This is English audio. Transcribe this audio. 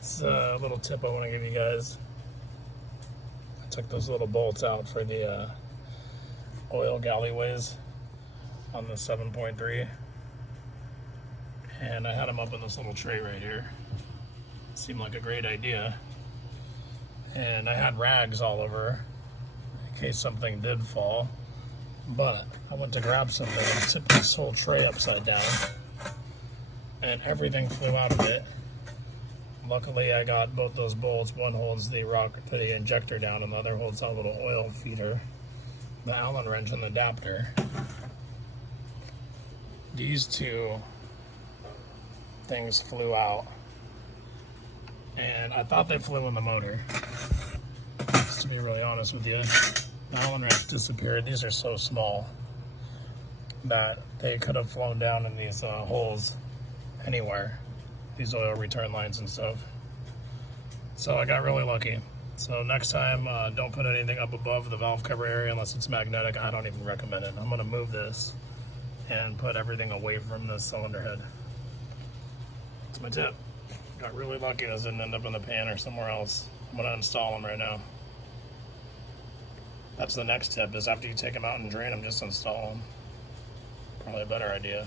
It's a little tip I want to give you guys. I took those little bolts out for the oil galleyways on the 7.3, and I had them up in this little tray right here. Seemed like a great idea, and I had rags all over in case something did fall, but I went to grab something and tipped this whole tray upside down, and everything flew out of it. Luckily, I got both those bolts. One holds the injector down, and the other holds a little oil feeder, the Allen wrench, and the adapter. These two things flew out, and I thought they flew in the motor. Just to be really honest with you, the Allen wrench disappeared. These are so small that they could have flown down in these holes anywhere, these oil return lines and stuff. So I got really lucky. So next time, don't put anything up above the valve cover area unless it's magnetic. I don't even recommend it. I'm going to move this and put everything away from the cylinder head. That's my tip. Got really lucky this didn't end up in the pan or somewhere else. I'm going to install them right now. That's the next tip, is after you take them out and drain them, just install them. Probably a better idea.